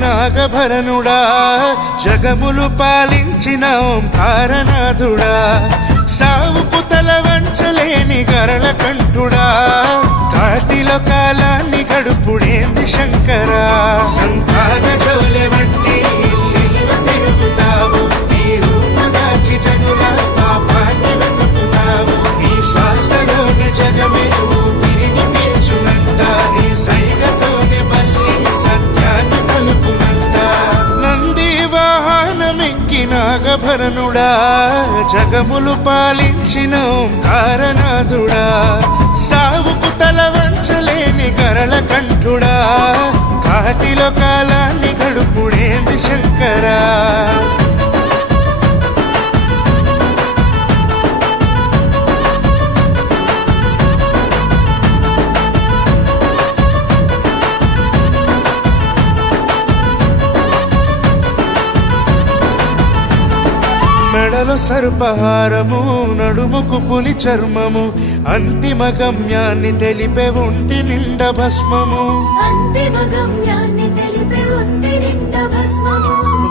నాగభరణుడా జగములు పాలించిన ఓంకారనాథుడా సావుకు తల వంచలేని గరళ కంఠుడా కాటిలో కాలాన్ని గడుపుడేంది శంకరా సంతాన జోలె వట్టి తిరుగుతావు నీ రూపు దాచి జనుల పాపాన్ని వెతుకుతావు నీ శ్వాసలోని జగమే ఊపిరిని పీల్చునంట నీ సైగతోనే మళ్ళీ సత్యాన్ని కలుపునంట నంది వాహనమెక్కి నాగభరణుడా జగములు పాలించిన ఓంకారనాథుడా సావుకు తల వంచలేని గరళ కంఠుడా కాటిలో కాలాన్ని గడుపుడేంది శంకరా మెడలో సర్పహారము నడుముకు పులి చర్మము అంతిమ గమ్యాన్ని తెలిపే ఒంటి నిండ భస్మము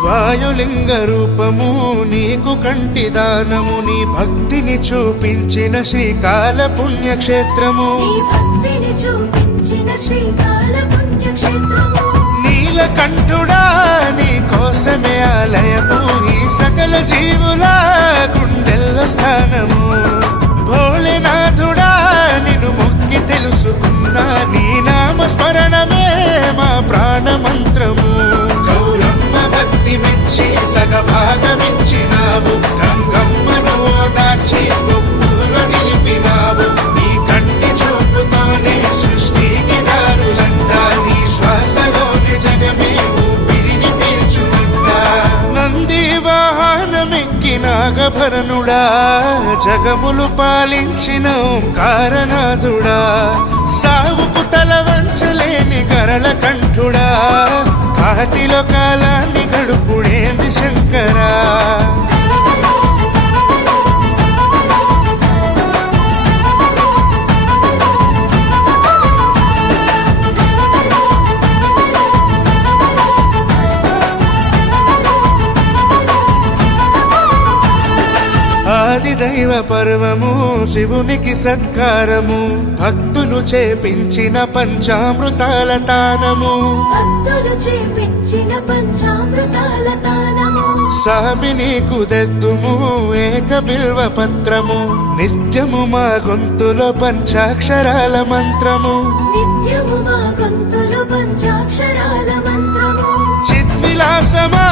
వాయులింగ రూపము నీకు కంటి దానము నీ భక్తిని చూపించిన శ్రీకాళ పుణ్యక్షేత్రము నీలకంఠుడా నీ కోసమే ఆలయము ఈ సకల జీవుల గుండెల్లో స్థానము భోలేనాథుడా నిన్ను మొక్కి తెలుసుకున్నా నీ నామ స్మరణమే మా ప్రాణ మంత్రము గౌరమ్మ భక్తి మెచ్చి సగభాగమిచ్చినావు గంగమ్మను ఓదార్చి గొప్పలో నిలిపినావు నీ కంటి చూపుతోనే సృష్టికి దారులంట నీ శ్వాసలోని జగమే ఊపిరిని పీల్చునంట నంది వాహనమెక్కి నాగభరణుడా జగములు పాలించిన ఓంకారనాథుడా సావుకు తల వంచలేని గరళ కంఠుడా కాటిలో కాలాన్ని గడుపుడేంది శంకరా ఆదిదైవ పర్వము శివునికి సత్కారము భక్తులు చేపించిన పంచామృతాల తానము స్వామి నీకు దెద్దుము ఏక బిల్వ పత్రము నిత్యము మా గొంతులో పంచాక్షరాల మంత్రము చిద్విలాసమా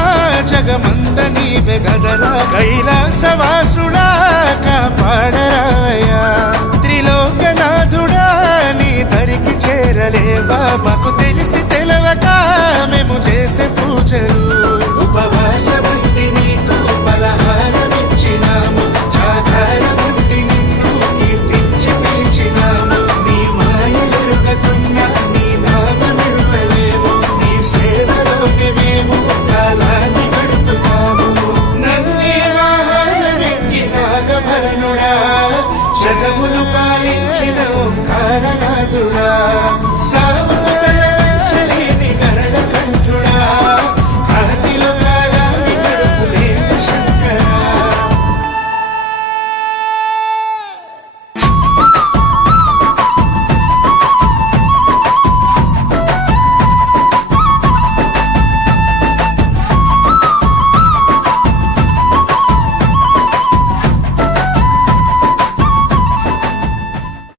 జగమంత నీవే గదరా కైలాసవాసుడా కాపాడరాయా త్రిలోకనాథుడా నీ దరికి చేరలేవా మాకు తెలిసి తెలవక మేము చేసే పూజలు ఉపవాసముండి నీకు పలహారమిచ్చినాము జాగారముండి నిన్ను కీర్తించి పిలిచినాము నీ మాయలెరుగకున్నా నీ నామమెరుగలేము నీ సేవలోని మేము కాలాన్ని గడుపుతాము నంది వాహనమెక్కి నాగభరణుడా జగములు పాలించిన ఓంకారనాథుడా